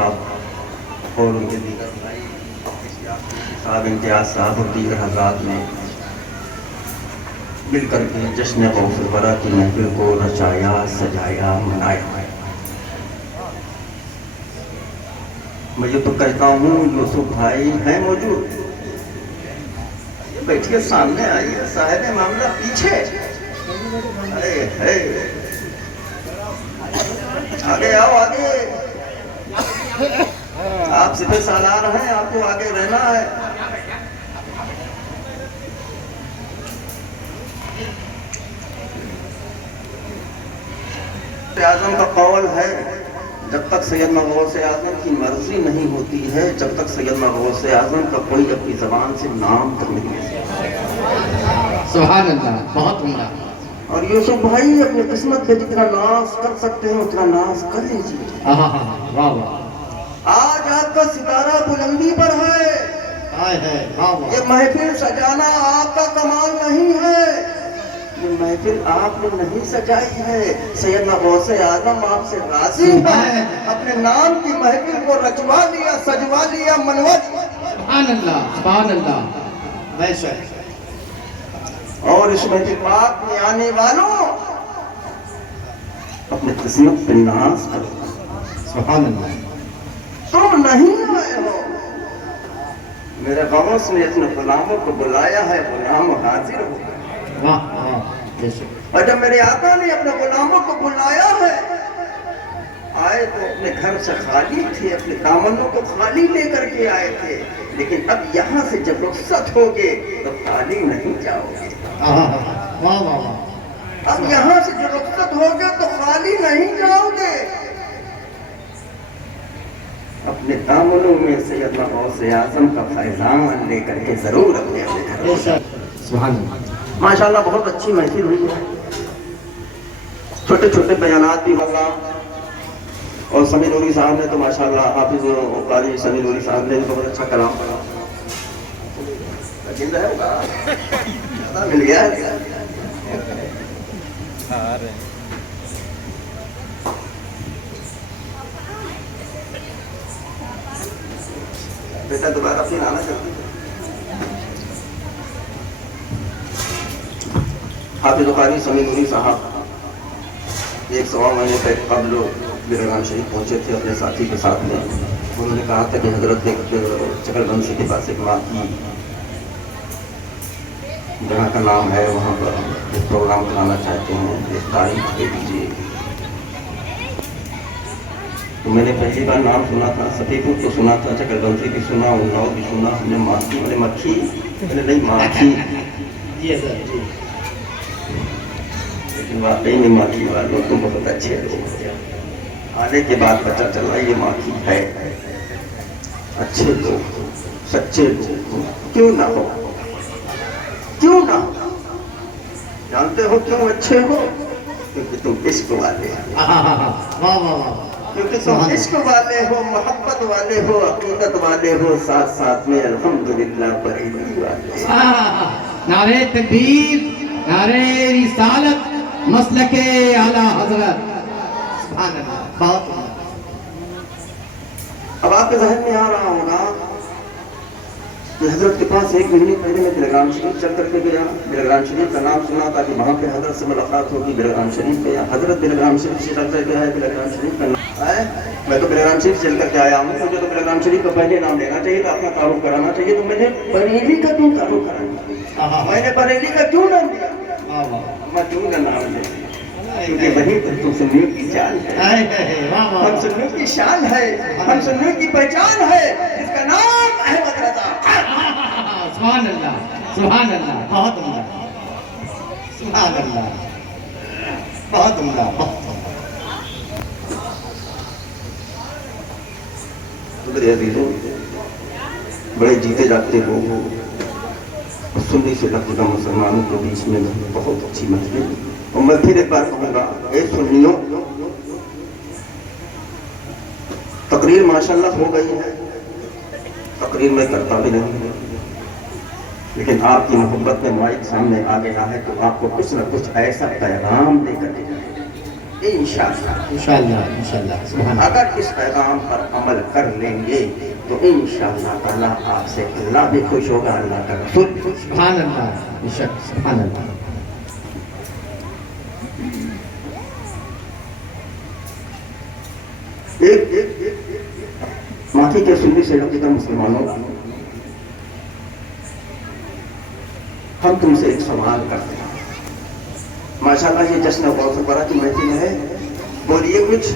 اور ان کے دیگر بھائی صاحب امتیاز صاحب اور دیگر حضرات نے مل کر کے جشن غوث الورا کی محفل کو رچایا، سجایا، منایا۔ میں یہ تو کہتا ہوں یوسف بھائی ہیں موجود، یہ بیٹھیے سامنے آئیے، صاحب معاملہ پیچھے، آگے آؤ، آگے، آپ سپہ سالار ہیں، آپ کو آگے رہنا ہے۔ اعظم کا قول ہے جب تک سیدنا غوث اعظم کی مرضی نہیں ہوتی ہے، جب تک سیدنا غوث اعظم کا کوئی اپنی زبان سے نام تک نہیں لے سکتا۔ سبحان اللہ، بہت عمدہ۔ اور یوسف بھائی اپنی قسمت پہ جتنا ناز کر سکتے ہیں اتنا ناز کر لیجیے۔ واہ واہ، آج آپ کا ستارہ بلندی پر ہے، یہ محفل سجانا آپ کا کمال نہیں ہے، یہ محفل آپ نے نہیں سجائی ہے، سیدنا غوث اعظم آپ سے راضی ہے، اپنے نام کی محفل کو رچوا لیا، سجوا لیا، منوا لیا۔ سبحان اللہ، سبحان اللہ، ویسے اور اس محفل پاک میں آنے والوں اپنے قسمت پہ ناز کرو۔ سبحان اللہ، تم نہیں آئے ہو، میرے غوث نے اپنے غلاموں کو بلایا ہے، غلام حاضر ہو۔ واہ واہ، ویسے اور جب میرے آقا نے اپنے غلاموں کو بلایا ہے، آئے تو اپنے گھر سے خالی تھے، اپنے دامنوں کو خالی لے کر کے آئے تھے، لیکن اب یہاں سے جب رخصت ہوگے تو خالی نہیں جاؤ گے۔ واہ واہ واہ، اب یہاں سے جو رخصت ہوگے تو خالی نہیں جاؤ گے، اپنے دامنوں میں سیدنا غوث اعظم کا فیضان لے کر کے ضرور اپنے گھر۔ سبحان اللہ، ماشاءاللہ بہت اچھی محفل ہوئی ہے، چھوٹے چھوٹے بیانات بھی ہوگا، اور سمی نوری صاحب نے تو ماشاءاللہ حافظ و قاری سمی نوری صاحب نے بہت اچھا کلام پڑھا، زندہ ہے ہوگا، زیادہ مل گیا ہے۔ بیٹا دوبارہ پھر آنا چاہتی ہے۔ حافظ و قاری سمی نوری صاحب 1.25 مہینے قبل بیرگان شریف پہنچے تھے اپنے ساتھی کے ساتھ میں، انہوں نے کہا تھا کہ حضرت ایک چکر بنسی کے پاس ایک ماں کی جہاں کا نام ہے وہاں پر ایک پروگرام کرانا چاہتے ہیں، ایک تاریخ دے دیجیے۔ تو میں نے پہلی بار نام سنا تھا، سفی پور تو سنا تھا، چکر بنسی بھی سنا، اناؤ بھی سنا، ہم نے ماکھی میں نے مکھی میں نے نہیں ماکھی، لیکن واقعی میں ماکھی والوں تو بہت اچھے لوگ، آنے کے بعد پتہ چلا یہ ماکھی ہے، اچھے لوگ، سچے لوگ، کیوں نہ ہو، کیوں نہ ہو، جانتے ہو کیوں اچھے ہو؟ کیونکہ تم عشق والے ہو، کیونکہ تم عشق والے ہو، محبت والے ہو، عقیدت والے ہو، ساتھ ساتھ میں الحمدللہ بریلی والے۔ نعرہ تکبیر، نعرہ رسالت، مسلک اعلی حضرت، سبحان اللہ، بہت عمدہ۔ اب آپ کے ذہن میں آ رہا ہوگا کہ حضرت کے پاس 1 مہینے پہلے میں بیرگان شریف چل کر کے گیا، بیرگان شریف کا نام سنا تھا کہ وہاں پہ حضرت سے ملاقات ہوگی، بیرگان شریف گیا، حضرت بیرگان شریف سے چل کر کے ہے، بیرگان شریف کا نام ہے، میں تو بیرگان شریف چل کر کے آیا ہوں، مجھے تو بیرگان شریف کا پہلے نام لینا چاہیے تھا، اپنا تعارف کرانا چاہیے، تو میں نے بریلی کا کیوں تعارف کرایا، میں نے بریلی کا کیوں نام دیا، میں کیوں نہ نام لے، کیونکہ وہی تو سنیوں کی جان ہے، ہم سنیوں کی شان ہے، ہم سنیوں کی پہچان ہے، اس کا نام احمد رضا۔ سبحان اللہ، سبحان اللہ، بہت عمدہ، سبحان اللہ، بہت عمدہ، بہت عمدہ۔ تو میرے عزیزوں، بڑے جیتے جاگتے لوگ ہو، سنی سے لگتا مسلمانوں کے بیچ میں بہت اچھی محفل، اور میں پھر ایک بار کہوں گا، اے سنیوں، تقریر ماشاءاللہ ہو گئی ہے، تقریر میں کرتا بھی نہیں، لیکن آپ کی محبت میں مائک سامنے آ گیا ہے تو آپ کو کچھ نہ کچھ ایسا پیغام دے کر کے انشاءاللہ سبحان اللہ. اگر اس پیغام پر عمل کر لیں گے تو انشاءاللہ تعالیٰ آپ سے اللہ بھی خوش ہوگا، اللہ کا رسول بھی خوش ہوگا. سبحان اللہ. بے شک سبحان اللہ. ایک ماتھی کے سنی سے لگتا مسلمانوں، ہم تم سے ایک سوال کرتے ہیں. ماشاءاللہ یہ جشن غوث الورا کی محفل ہے، بولیے کچھ.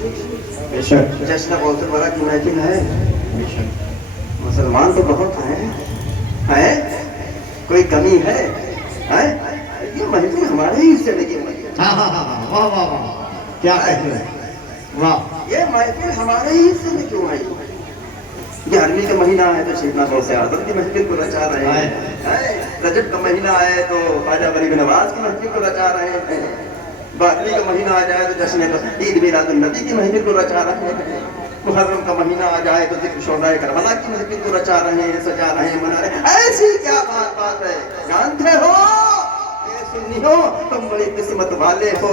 بے شک جشن غوث الورا کی محفل ہے. بے شک. مسلمان تو بہت ہیں، کوئی کمی ہے؟ یہ محفل ہمارے ہی حصے میں کی ہوئی ہے. ہاں واہ واہ واہ، کیا کہتے ہیں، واہ. یہ محفل ہمارے ہی حصے میں کیوں آئی؟ یہ عربی کا مہینہ ہے تو سیدنا غوث اعظم کی محفل کو رچا رہے ہیں. رجب کا مہینہ ہے تو خواجہ غریب نواز کی محفل کو رچا رہے ہیں. باقی کا مہینہ آ جائے تو جشن عید میلاد النبی کی محفل کو رچا رہے ہیں. محرم کا مہینہ آ جائے تو ذکر شہدائے کربلا کی محفل کو رچا رہے ہیں، سجا رہے ہیں، منا رہے ہیں. ایسی کیا بات ہے؟ جانتے ہو سنی ہو تم بڑی قسمت والے ہو،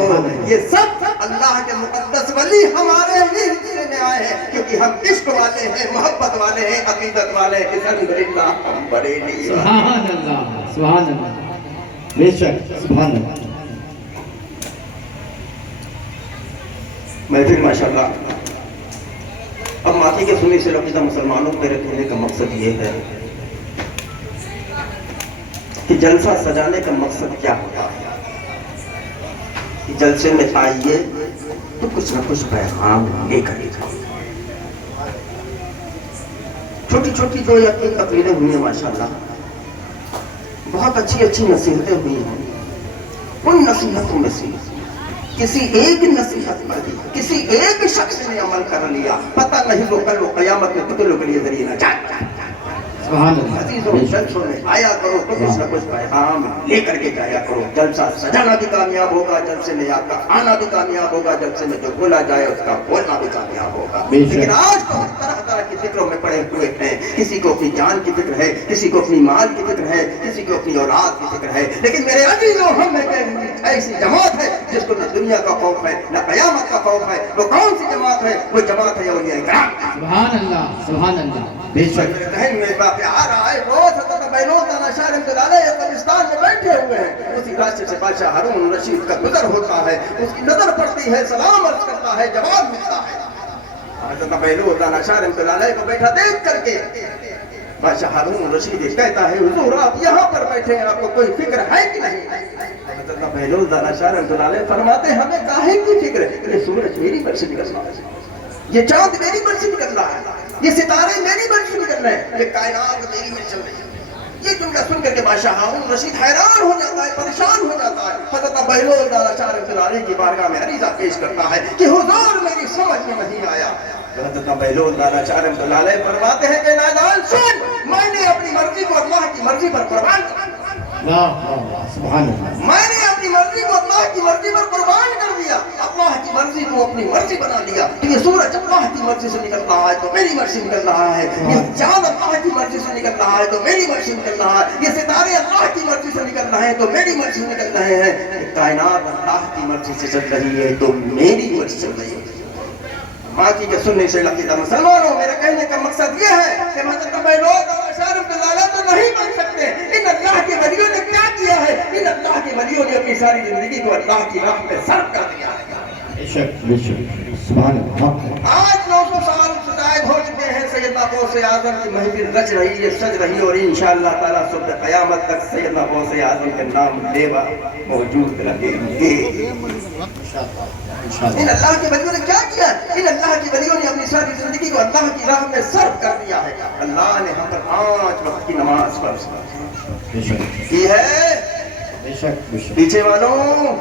یہ سب اللہ کے مقدس ولی ہمارے ہی حصے میں آئے ہیں، کیونکہ ہم عشق والے ہیں، محبت والے ہیں، عقیدت والے ہیں. الحمدللہ ہم بریلی. سبحان اللہ سبحان اللہ. بے شک سبحان اللہ. محفل ماشاءاللہ. اب ماتھی کے سنی سے لقیدہ مسلمانوں میرے کہنے کا مقصد یہ ہے کہ جلسہ سجانے کا مقصد کیا ہوتا ہے کہ جلسے میں آئیے تو کچھ نہ کچھ پیغام لے کر ہی جائیے. چھوٹی چھوٹی دو یا تین تقریریں ہوئی ہیں ماشاءاللہ، بہت اچھی اچھی نصیحتیں ہوئی ہیں. ان نصیحتوں میں سے کسی ایک نصیحت پر بھی کسی ایک شخص نے عمل کر لیا، پتہ نہیں وہ کل وہ قیامت میں کتنے لوگ کے لیے ذریعہ نہ جائے. سبحان اللہ. عزیزوں جلسوں میں آیا کرو تو کچھ نہ کچھ پیغام لے کر کے جایا کرو. جلسہ سجانا بھی کامیاب ہوگا، جلسے میں آپ کا آنا بھی کامیاب ہوگا، جلسے میں جو بولا جائے اس کا بولنا بھی کامیاب ہوگا. لیکن آج تو ہم طرح طرح کی فکروں میں پڑے ہوئے ہیں. کسی کو اپنی جان کی فکر ہے، کسی کو اپنی مال کی فکر ہے، کسی کو اپنی اولاد کی فکر ہے. لیکن میرے عزیزوں ہم میں ایسی جماعت ہے جس کو نہ دنیا کا خوف ہے نہ قیامت کا خوف ہے. وہ کون سی جماعت ہے؟ وہ جماعت ہے اولیاء کرام. سبحان اللہ سبحان اللہ. بے شک. ذہن میں واقعہ آ رہا ہے، روز حضرت بیلوت شاہ رحمۃ اللہ علیہ قبرستان میں بیٹھے ہوئے ہیں. اسی راستے سے بادشاہ ہارون رشید کا گزر ہوتا ہے، اس کی نظر پڑتی ہے، سلام عرض کرتا ہے، جواب ملتا ہے. حضرت بیلوت شاہ رحمۃ اللہ علیہ کو بیٹھا دیکھ کر کے بادشاہ ہارون رشید کہتا ہے حضور آپ یہاں پر بیٹھے ہیں، آپ کو کوئی فکر ہے کہ نہیں؟ حضرت بیلوت شاہ رحمۃ اللہ علیہ فرماتے ہیں ہمیں کاہے کی فکر ہے؟ یہ سورج میری پر سے نکل رہا ہے، یہ چاند میری پر سے نکل رہا ہے، یہ ستارے میری پر سے نکل رہے ہیں، یہ کائنات میری میں چل رہی ہے. یہ جملہ سن کر کے بادشاہ ہارون رشید حیران ہو جاتا ہے، پریشان ہو جاتا ہے. حضرت بیلوت شاہ رحمۃ اللہ علیہ کی بارگاہ میں عریضہ پیش کرتا ہے کہ حضور میری سمجھ میں نہیں آیا. حضرت بیلوت شاہ رحمۃ اللہ علیہ فرماتے ہیں کہ نادان سن، میں نے اپنی مرضی کو اللہ کی مرضی پر قربان کر دیا. سبحان اللہ. میں نے اپنی مرضی کو اللہ کی مرضی پر قربان کر دیا، اللہ کی مرضی کو اپنی مرضی بنا لیا. یہ سورج اللہ کی مرضی سے نکل رہا ہے تو میری مرضی نکل رہا ہے، یہ چاند اللہ کی مرضی سے نکل رہا ہے تو میری مرضی نکل رہا ہے، یہ ستارے اللہ کی مرضی سے نکل رہے ہیں تو میری مرضی نکل رہے ہیں، کائنات اللہ کی مرضی سے چل رہی ہے تو میری مرضی چل رہی ہے. ماتھی کے سننے سے لقیدہ مسلمانوں میرے کہنے کا مقصد یہ ہے کہ حضرت بیلوت شاہ رحمۃ اللہ علیہ تو نہیں بن سکتے. ان اللہ کے ولیوں نے کیا کیا ہے؟ ان اللہ کے ولیوں نے اپنی ساری زندگی کو اللہ کی راہ میں صرف کر دیا ہے. بے شک بے شک. سبحان اللہ. آج 900 سال شاید ہو چکے ہیں، سیدنا غوث اعظم کی محفل رچ رہی ہے، سج رہی ہے، اور انشاءاللہ تعالیٰ صبح قیامت تک سیدنا غوث اعظم کے نام لیوا موجود رہیں گے. ان اللہ کے ولیوں نے کیا کیا؟ ان اللہ کے ولیوں نے اپنی ساری زندگی کو اللہ کی راہ میں صرف کر دیا ہے. اللہ نے ہم پر 5 وقت کی نماز فرض کی ہے. پیچھے والوں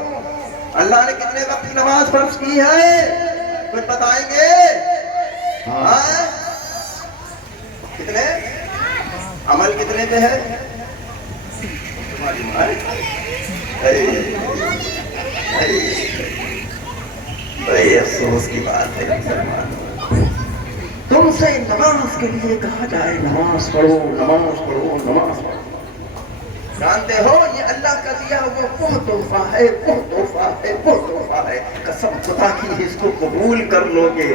اللہ نے کتنے وقت کی نماز فرض کی ہے کچھ بتائیں گے؟ کتنے؟ عمل کتنے پہ ہے؟ بڑی افسوس کی بات ہے مسلمانوں، تم سے نماز کے لیے کہا جائے نماز پڑھو نماز پڑھو نماز پڑھو، جانتے ہو یہ اللہ کا دیا وہ تحفہ ہے، وہ تحفہ ہے، وہ تحفہ ہے، قسم خدا کی اس کو قبول کر لو گے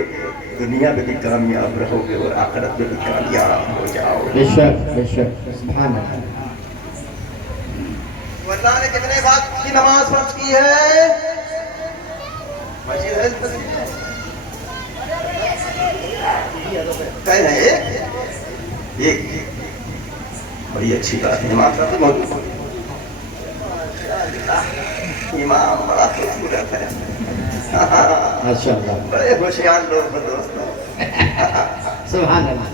دنیا میں بھی کامیاب رہو گے اور آخرت میں بھی کامیاب ہو جاؤ گے۔ بے شک بے شک سبحان اللہ۔ اللہ نے کتنے وقت کی نماز فرض کی ہے؟ مسجد ہے اس پر کہہ رہے ہیں ایک بڑی اچھی بات ہے، امام صاحب موجود امام بڑا خوبصورت ہے، ماشاء اللہ بڑے ہوشیار لوگ ہیں دوستوں۔ سبحان اللہ۔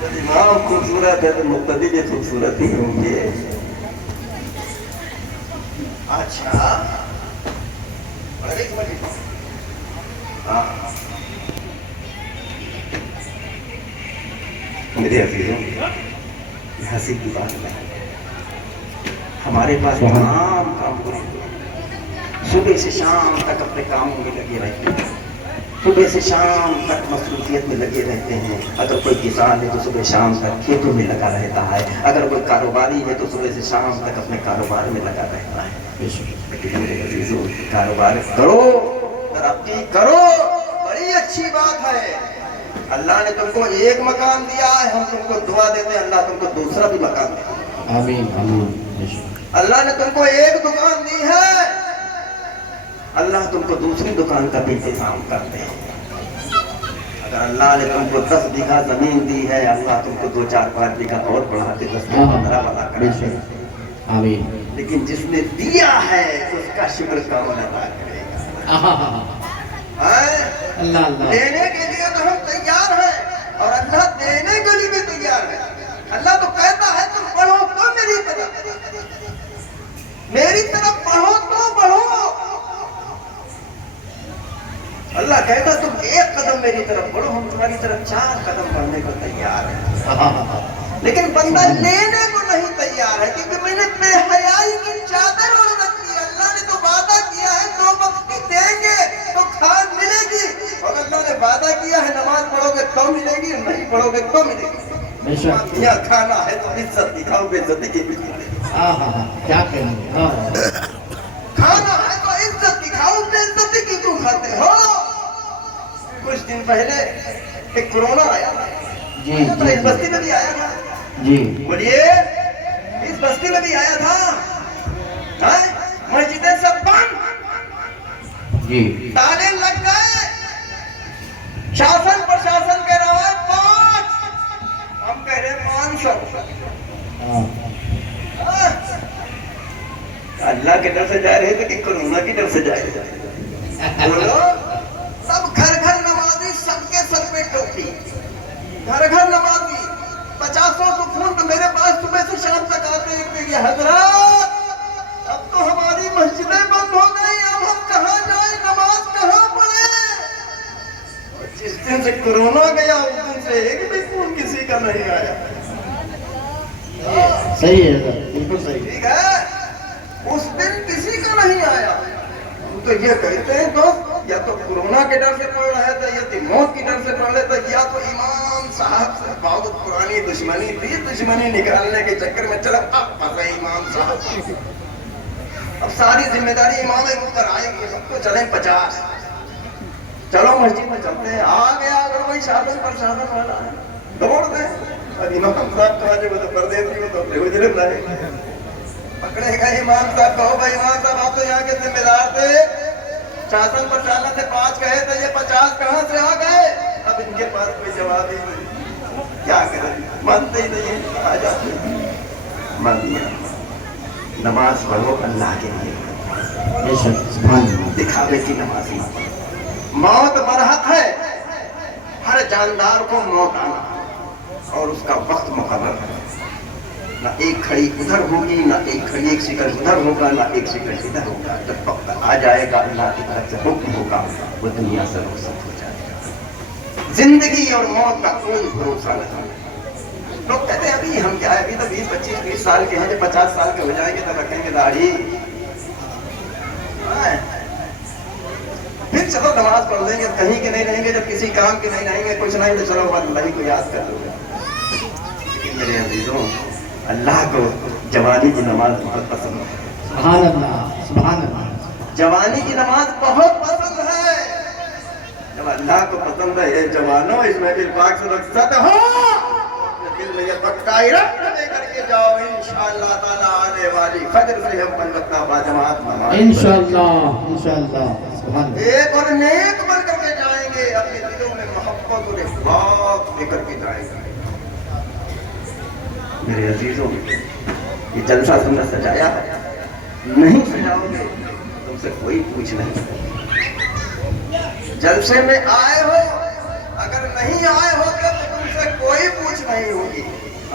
جب امام خوبصورت ہے تو مقتدی بھی خوبصورت ہی ہوں گے۔ اچھا ہاں میرے عزیزوں ہنسی کی بات نہیں، ہمارے پاس تمام کام پورے صبح سے شام تک اپنے کاموں میں لگے رہتے ہیں، صبح سے شام تک مصروفیت میں لگے رہتے ہیں۔ اگر کوئی کسان ہے تو صبح شام تک کھیتوں میں لگا رہتا ہے، اگر کوئی کاروباری ہے تو صبح سے شام تک اپنے کاروبار میں لگا رہتا ہے۔ لیکن میرے عزیزوں کاروبار کرو، ترقی کرو، بڑی اچھی بات ہے۔ اللہ نے تم کو ایک مکان دیا ہے، ہم تم کو دعا دیتے ہیں اللہ تم کو دوسرا بھی مکان دے۔ آمین آمین۔ اللہ نے تم کو ایک دکان دی ہے، اللہ تم کو دوسری دکان کا بھی انتظام کرتے ہیں۔ اگر اللہ نے تم کو 10 بیگھہ زمین دی ہے، اللہ تم کو 2-4-5 بیگھہ اور بڑھا کے 10 سے 15 بنا کر۔ آمین۔ لیکن جس نے دیا ہے اس کا شکر کون ادا کرے گا؟ اللہ اللہ۔ دینے کے لیے تو ہم تیار ہیں اور اللہ دینے کے لیے بھی تیار ہے۔ اللہ تو کہتا ہے تم بڑھو تو میری طرف بڑھو تو بڑھو۔ اللہ کہتا تم ایک قدم میری طرف بڑھو، ہم تمہاری طرف 4 قدم بڑھنے کو تیار ہیں۔ لیکن بندہ لینے کو نہیں تیار ہے کیونکہ میں نے بے حیائی کی چادر اوڑھ رکھی ہے۔ اللہ نے تو وعدہ کیا ہے 2 وقت کی دیں گے تو کھان ملے گی، اور اللہ نے وعدہ کیا ہے نماز پڑھو گے تو ملے گی، نہیں پڑھو گے تو ملے گی۔ یا کھانا ہے تو عزت دکھاؤ، بے عزتی کی بھی ملے گی۔ کیا کہیں گے؟ کھانا ہے تو عزت دکھاؤ، بے عزتی کی کیوں کھاتے ہو؟ کچھ دن پہلے ایک کورونا آیا تھا، اس بستی میں بھی آیا تھا جی، بولیے اس بستی میں بھی آیا تھا، مسجدیں سب بند، جی تالے لگ گئے، شاسن پرشاسن کہہ رہا ہے 5، ہم کہہ رہے 500۔ اللہ کے ڈر سے جا رہے تھے کہ کورونا کی ڈر سے جا رہے تھے؟ بولو، سب گھر گھر نمازی، سب کے سر پہ ٹوپی، گھر گھر نمازی، 50 فون تو میرے پاس صبح سے شام تک آتے ہیں کہ حضرات اب تو ہماری مسجدیں بند ہو گئی، اب ہم کہاں جائیں، نماز کہاں پڑھیں؟ جس دن سے کورونا گیا اس دن سے ایک بھی فون کسی کا نہیں آیا۔ صحیح ہے سر، بالکل صحیح۔ ٹھیک ہے، اس دن کسی کا نہیں آیا۔ تو یہ کہتے ہیں دوست یا تو کورونا کے ڈر سے پڑھ رہے تھے یا تو موت کی ڈر سے پڑھ رہے تھے یا تو امام صاحب سے بہت پرانی دشمنی تھی، دشمنی نکالنے کے چکر میں چلو اب پھنسے امام صاحب، اب ساری ذمہ داری امام کے اوپر آئے گی، سب کو چلیں 50، چلو مسجد میں چلتے ہیں۔ آ گیا اگر وہی شادن پر شادن والا ہے دوڑ دیں، اور امام صاحب تو آج وہ تو پردیس کی وہ تو اپنے حجرے میں رہے، پکڑے گئے امام صاحب، کہو بھائی امام صاحب آپ تو یہاں کے ذمہ دار تھے، شاسن پر شاسن سے 5 کہے تھے، یہ 50 کہاں سے آ گئے؟ اب ان کے پاس کوئی جواب ہی نہیں، کیا کریں، مانتے ہی نہیں، آ جاتے مان دیا۔ نماز پڑھو اللہ کے لیے، دکھاوے کی نماز نہ پڑھو۔ موت برحق ہے، ہر جاندار کو موت آنا اور اس کا وقت مقرر ہے، نہ ایک کھڑی ادھر ہوگی، نہ ایک سیکنڈ ادھر ہوگا، نہ ایک سیکنڈ ادھر ہوگا۔ جب وقت آ جائے گا اللہ کی طرف سے حکم ہوگا وہ دنیا سے رخصت ہو جائے گا۔ زندگی اور موت کا کوئی بھروسہ نہیں۔ لوگ کہتے ہیں ابھی ہم کیا ہے، ابھی تو 20-25-20 سال کے ہیں، جب 50 سال کے ہو جائیں گے تب رکھیں گے داڑھی، پھر چلو نماز پڑھ لیں گے، کہیں کے نہیں رہیں گے، جب کسی کام کے نہیں رہیں گے، کچھ نہیں تو چلو اللہ ہی کو یاد کر لو گے۔ لیکن میرے عزیزوں اللہ کو جوانی کی نماز بہت پسند ہے. سبحان اللہ سبحان اللہ. جوانی کی نماز بہت پسند ہے. جب اللہ کو پسند ہے یہ جوانوں اس میں بھی پاک سے رخصت ہو دل میں یہ پکا ارادہ لے کر کے جاؤ انشاءاللہ تعالی آنے والی فجر سے ہم پنجتہ با جماعت نماز انشاءاللہ انشاءاللہ. سبحان اللہ. ایک اور نیک بن کر کے جائیں گے. اپنے دلوں میں محبت اور اخلاص لے کر کے جائیں گے. میرے عزیزوں یہ جلسہ تم نے سجایا ہے, نہیں سجاؤ گے تم سے کوئی پوچھ نہیں. جلسے میں آئے ہو, اگر نہیں آئے ہو تو تم سے کوئی پوچھ نہیں ہوگی.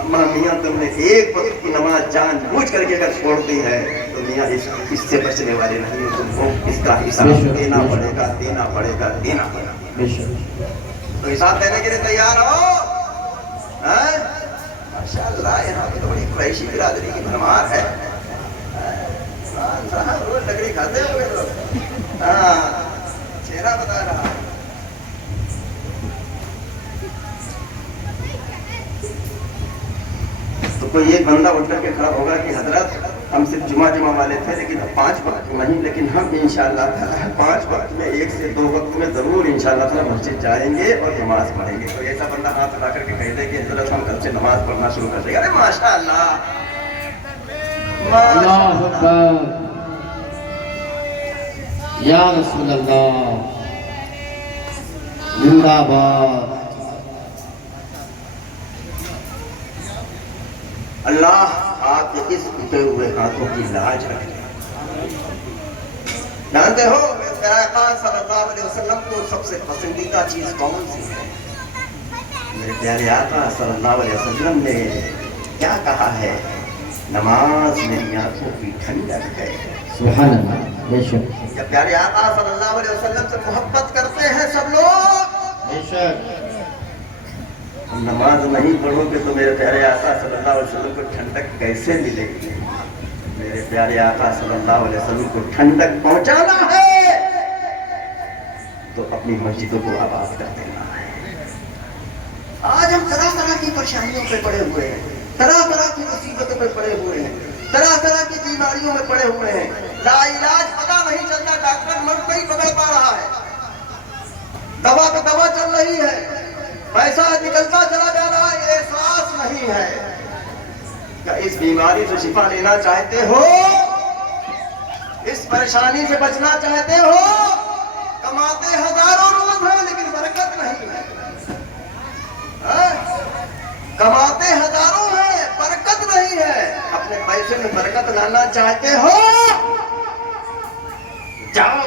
اما میاں تم نے ایک وقت کی نماز جان بوجھ کر کے اگر چھوڑ دی ہے تو میاں اس سے بچنے والے نہیں ہو. تم کو اس کا حساب دینا پڑے گا, دینا پڑے گا, دینا پڑے گا. تو حساب دینے کے لیے تیار ہو؟ ماشاءاللہ یہاں پہ تو بڑی قریشی برادری کی بھرمار ہے. روز لکڑی کھاتے ہو گئے لوگ. ہاں چہرہ بتا رہا. تو کوئی ایک بندہ اٹھ کر کے کھڑا ہوگا کہ حضرت ہم صرف جمعہ والے تھے لیکن اب 5 وقت نہیں, لیکن ہم انشاءاللہ 5 وقت میں 1 سے 2 وقت میں ضرور انشاءاللہ تعالی مسجد جائیں گے اور نماز پڑھیں گے. تو ایسا بندہ ہاتھ اٹھا کر کے کہہ دے کہ حضرت ہم کل سے نماز پڑھنا شروع کر دیں گے. ارے ماشاءاللہ اللہ اکبر یا رسول اللہ زندہ باد. اللہ آپ کے اس اٹھے ہوئے ہاتھوں کی لاج رکھے. جانتے ہو میرے آقا صلی اللہ علیہ وسلم کو سب سے پسندیدہ چیز کون سی ہے؟ میرے پیارے آقا صلی اللہ علیہ وسلم نے کیا کہا ہے؟ نماز میری آنکھوں کی ٹھنڈک ہے. سبحان اللہ. بے شک جب پیارے آقا صلی اللہ علیہ وسلم سے محبت کرتے ہیں سب لوگ, بے شک. نماز نہیں پڑھو گے تو میرے پیارے آقا صلی اللہ علیہ وسلم کو ٹھنڈک کیسے ملے گی؟ میرے پیارے آقا صلی اللہ علیہ وسلم کو ٹھنڈک پہنچانا ہے تو اپنی مسجدوں کو آباد کر دینا ہے. آج ہم طرح طرح کی پریشانیوں پہ پڑے ہوئے ہیں, طرح طرح کی مصیبتوں پہ پڑے ہوئے ہیں, طرح طرح کی بیماریوں میں پڑے ہوئے ہیں. لا علاج پتا نہیں چلتا, ڈاکٹر مرض نہیں بدل پا رہا ہے, دوا پہ دوا چل رہی ہے, پیسہ نکلتا چلا جا رہا ہے, احساس نہیں ہے. کیا اس بیماری سے شفا لینا چاہتے ہو؟ اس پریشانی سے بچنا چاہتے ہو؟ کماتے ہزاروں روز ہیں لیکن برکت نہیں ہے. کماتے ہزاروں ہیں, برکت نہیں ہے. اپنے پیسے میں برکت لانا چاہتے ہو؟ جاؤ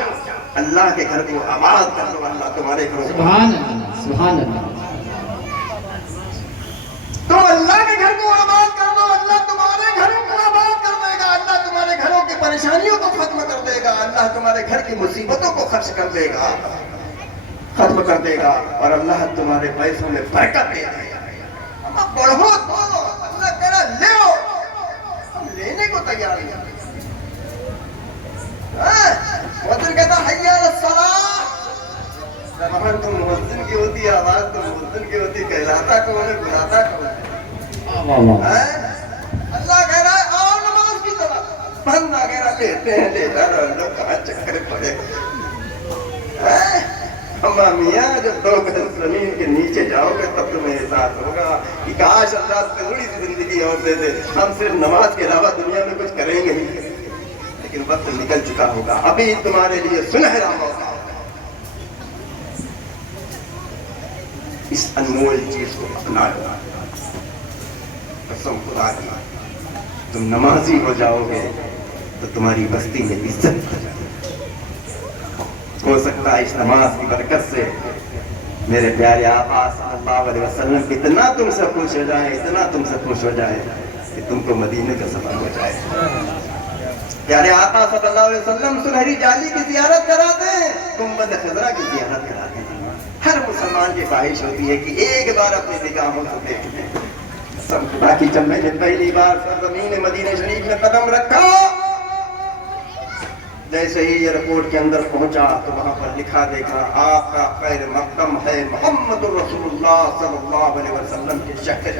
اللہ کے گھر کو آباد کر دو. اللہ تمہارے گھر کو سبحان اللہ سبحان اللہ. تم اللہ کے گھر کو آباد کر دو, اللہ تمہارے گھروں کو آباد کر دے گا. اللہ تمہارے گھروں کی پریشانیوں کو ختم کر دے گا. اللہ تمہارے گھر کی مصیبتوں کو خرچ کر دے گا, ختم کر دے گا. اور اللہ تمہارے پیسوں میں برکت دے گا. بڑھو تو اللہ کہہ رہا لے آؤ, ہم لینے کو تیار ہیں. مؤذن کہتا حی علی الصلاۃ. زبان تو مؤذن کی ہوتی ہے, آواز تو مؤذن کی ہوتی ہے, کہلاتا کون ہے, بلاتا کون ہے؟ اللہ کہہ رہا ہے آؤ نماز کی طرف. بندہ کہہ رہا لیتے ہیں لیتا رہو, لوگ کہاں چکر پڑے. اما میاں جب 2 قدم زمین کے نیچے جاؤ گے تب تمہیں احساس ہوگا کہ کاش اللہ تھوڑی سی زندگی اور دے دے, ہم صرف نماز کے علاوہ دنیا میں کچھ کریں گے نہیں. لیکن وقت نکل چکا ہوگا, ابھی تمہارے لیے سنہرا موقع. اس انمول چیز کو اپنا لو. قسم خدا کی تم نمازی ہو جاؤ گے تو تمہاری بستی میں عزت ہو جائے گی. ہو سکتا ہے اس نماز کی برکت سے میرے پیارے آقا صلی اللہ علیہ وسلم اتنا تم سے خوش ہو جائے, اتنا تم سے خوش ہو جائے کہ تم کو مدینے کا سفر ہو جائے. پیارے آقا صلی اللہ علیہ وسلم سنہری جالی کی زیارت کراتے ہیں, گنبد خضرا کی زیارت کراتے ہیں. ہر مسلمان کی خواہش ہوتی ہے کہ ایک بار اپنی نگاہوں سے دیکھ لیں. قسم خدا کی جب میں نے پہلی بار سرزمین مدینہ شریف میں قدم رکھا, جیسے ہی ایئرپورٹ کے اندر پہنچا تو وہاں پر لکھا دیکھا آپ کا خیر مقدم ہے محمد الرسول اللہ صلی اللہ علیہ وسلم کے شہر.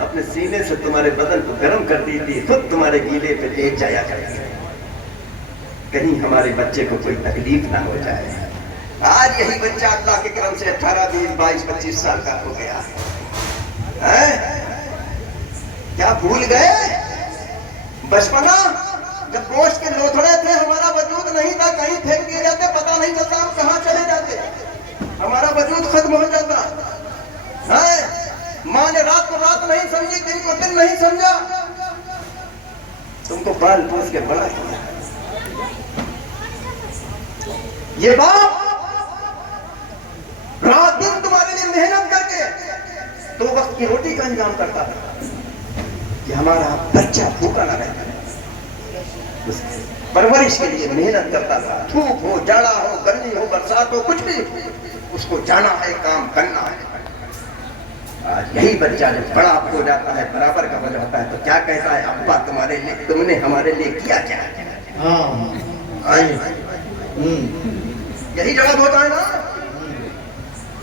اپنے سینے سے تمہارے بدن کو گرم کرتی تھی، خود تمہارے گیلے پہ لیٹ جایا کرتی تھی، کہیں ہمارے بچے کو کوئی تکلیف نہ ہو جائے۔ آج یہی بچہ اللہ کے کرم سے 18 20 22 25 سال کا ہو گیا ہے۔ کیا بھول گئے بچپنا جب گوشت کے لوتھڑے تھے، ہمارا وجود نہیں تھا، کہیں پھینک دیے جاتے، پتہ نہیں چلتا ہم کہاں چلے جاتے، ہمارا وجود ختم ہو جاتا ہے۔ ماں نے رات کو رات نہیں سمجھی، دن کو دن نہیں سمجھا، تم کو پال پوس کے بڑا کیا۔ یہ باپ رات دن تمہارے لیے محنت کر کے 2 وقت کی روٹی کا انتظام کرتا تھا کہ ہمارا بچہ بھوکا نہ رہتا، اس پرورش کے لیے محنت کرتا تھا، دھوپ ہو، جاڑا ہو، گرمی ہو، برسات ہو، کچھ بھی اس کو جانا ہے، کام کرنا ہے۔ آج یہی بچہ جب بڑا ہو جاتا ہے، برابر کا ہو جاتا ہے، تو کیا کہتا ہے، ابا تمہارے لیے، تم نے ہمارے لیے کیا کیا ہے؟ یہی جواب ہوتا ہے نا،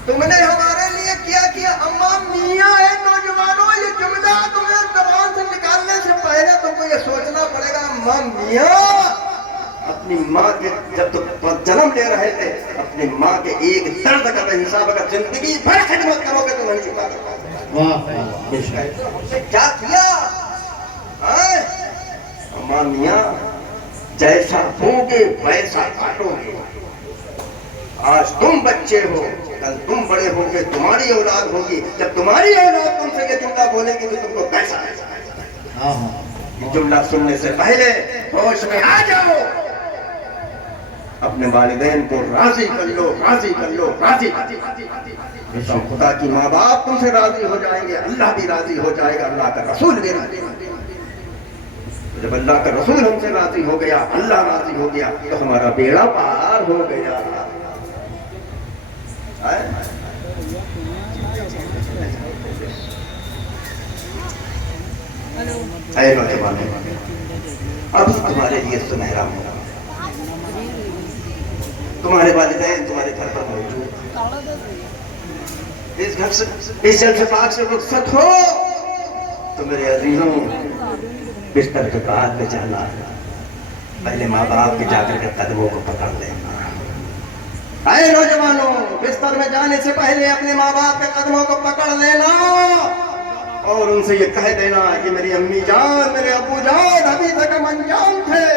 تم نے ہمارے لیے کیا اماں میاں ہے۔ نوجوانوں یہ جملہ تمہیں زبان سے نکالنے سے پہلے تم کو یہ سوچنا پڑے گا، اماں میاں اپنی ماں کے جب تم جنم لے رہے تھے، اپنی ماں کے ایک درد کا حساب اگر زندگی بھر خدمت کرو گے تو نہیں چکا کرو۔ کیا کیا اماں میاں؟ جیسا بوگے ویسا کاٹو گے۔ آج تم بچے ہو، کل تم بڑے ہو گے، تمہاری اولاد ہوگی، جب تمہاری اولاد تم سے یہ جملہ بولے گی تو تم کو کیسا ہے؟ یہ جملہ سننے سے پہلے ہوش میں آ جاؤ، اپنے والدین کو راضی کر لو، راضی کر لو، راضی کر لو۔ خدا کی ماں باپ تم سے راضی ہو جائیں گے، اللہ بھی راضی ہو جائے گا، اللہ کا رسول بھی راضی ہو جائے گا۔ جب اللہ کا رسول ہم سے راضی ہو گیا، اللہ راضی ہو گیا، تو ہمارا بیڑا پار ہو گیا۔ اے نوجوانوں، اب تمہارے لیے سنہرا موقع، تمہارے والدین تمہارے گھر پر موجود، اس جلسے پاک سے رخصت ہو تو میرے عزیزوں بستر کے بعد میں جانا، پہلے ماں باپ کے جا کر کے قدموں کو پکڑ لینا۔ اے نوجوانوں، بستر میں جانے سے پہلے اپنے ماں باپ کے قدموں کو پکڑ لینا اور ان سے یہ کہہ دینا کہ میری امی جان، میرے ابو جان ابھی تک ہم انجان تھے،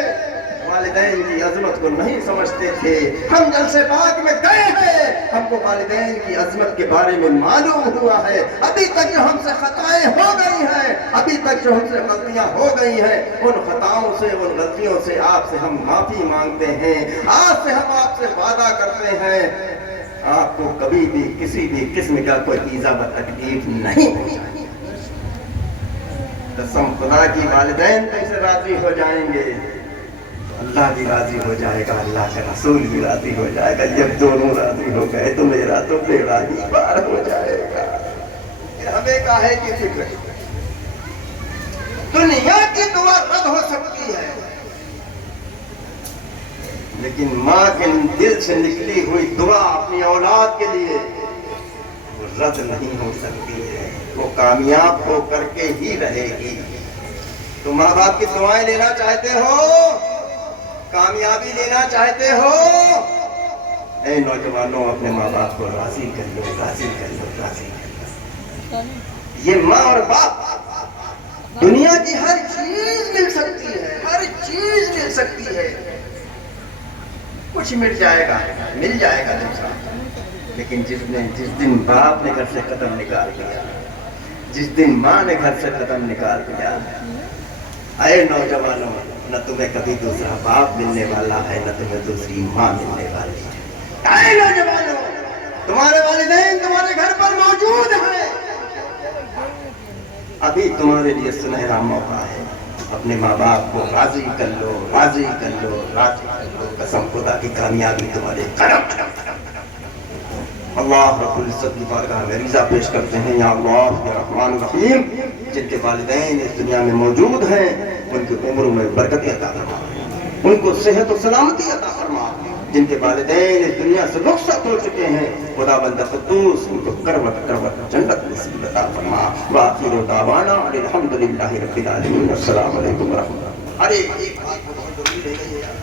والدین کی عظمت کو نہیں سمجھتے تھے، ہم جلسے پاک میں گئے ہیں، ہم کو والدین کی عظمت کے بارے میں معلوم ہوا ہے، ابھی تک جو ہم سے خطائیں ہو گئی ہیں، ابھی تک جو ہم سے غلطیاں ہو گئی ہیں، ان خطاؤں سے، ان غلطیوں سے آپ سے ہم معافی مانگتے ہیں، آج سے ہم آپ سے وعدہ کرتے ہیں آپ کو کبھی بھی کسی بھی قسم کا کوئی ایذا و تکلیف نہیں پہنچائیں گے۔ قسم خدا کی والدین تم سے راضی ہو جائیں گے، اللہ بھی راضی ہو جائے گا، اللہ کا رسول بھی راضی ہو جائے گا۔ جب دونوں راضی ہو گئے تو میرا تو بیڑا ہی پار ہو جائے گا۔ ہمیں کاہے کی فکر ہے؟ دنیا کی دعا رد ہو سکتی ہے لیکن ماں کے دل سے نکلی ہوئی دعا اپنی اولاد کے لیے وہ رد نہیں ہو سکتی ہے، وہ کامیاب ہو کر کے ہی رہے گی۔ تو ماں باپ کی دعائیں لینا چاہتے ہو، کامیابی لینا چاہتے ہو، اے نوجوانوں اپنے ماں باپ کو راضی کر لو، راضی کر لو، راضی کر لو۔ یہ ماں اور باپ دنیا کی ہر چیز مل سکتی ہے، ہر چیز مل سکتی ہے، کچھ مل جائے گا، مل جائے گا دوسرا، لیکن جس دن باپ نے گھر سے قدم نکال دیا، جس دن ماں نے گھر سے قدم نکال دیا، اے نوجوانوں نہ تمہیں کبھی دوسرا باپ ملنے والا ہے، نہ تمہیں دوسری ماں ملنے والی ہے۔ اے نوجوانوں تمہارے والدین تمہارے گھر پر موجود ہیں، ابھی تمہارے لیے سنہرا موقع ہے، اپنے ماں باپ کو راضی کر لو، راضی کر لو، راضی کر لو، قسم خدا کی کامیابی تمہارے قدم۔ اللہ رب العزت کی بارگاہ میں عریضہ پیش کرتے ہیں، یا اللہ یا رحمان الرحیم، جن کے والدین اس دنیا میں موجود ہیں ان کی عمر میں برکت عطا فرما، ان کو صحت و سلامتی عطا فرما، جن کے والدین اس دنیا سے رخصت ہو چکے ہیں، خدا بند قدوس ان کو کروٹ کروٹ جنت نصیب عطا فرما۔ وآخر دعوانا الحمدللہ رب العالمین۔ السلام علیکم ورحمۃ اللہ۔ ارے ایک بات بہت ضروری رہ گئی ہے یار،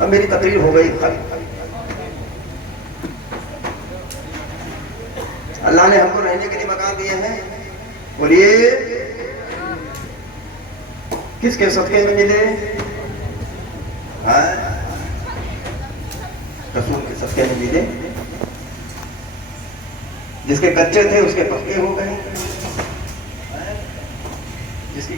اب میری تقریر ہو گئی ختم۔ اللہ نے ہم کو رہنے کے لیے مکان دیے ہیں، بولیے کس کے صدقے میں ملے؟ رسول کے صدقے میں ملے۔ جس کے کچے تھے اس کے پکے ہو گئے، جس کی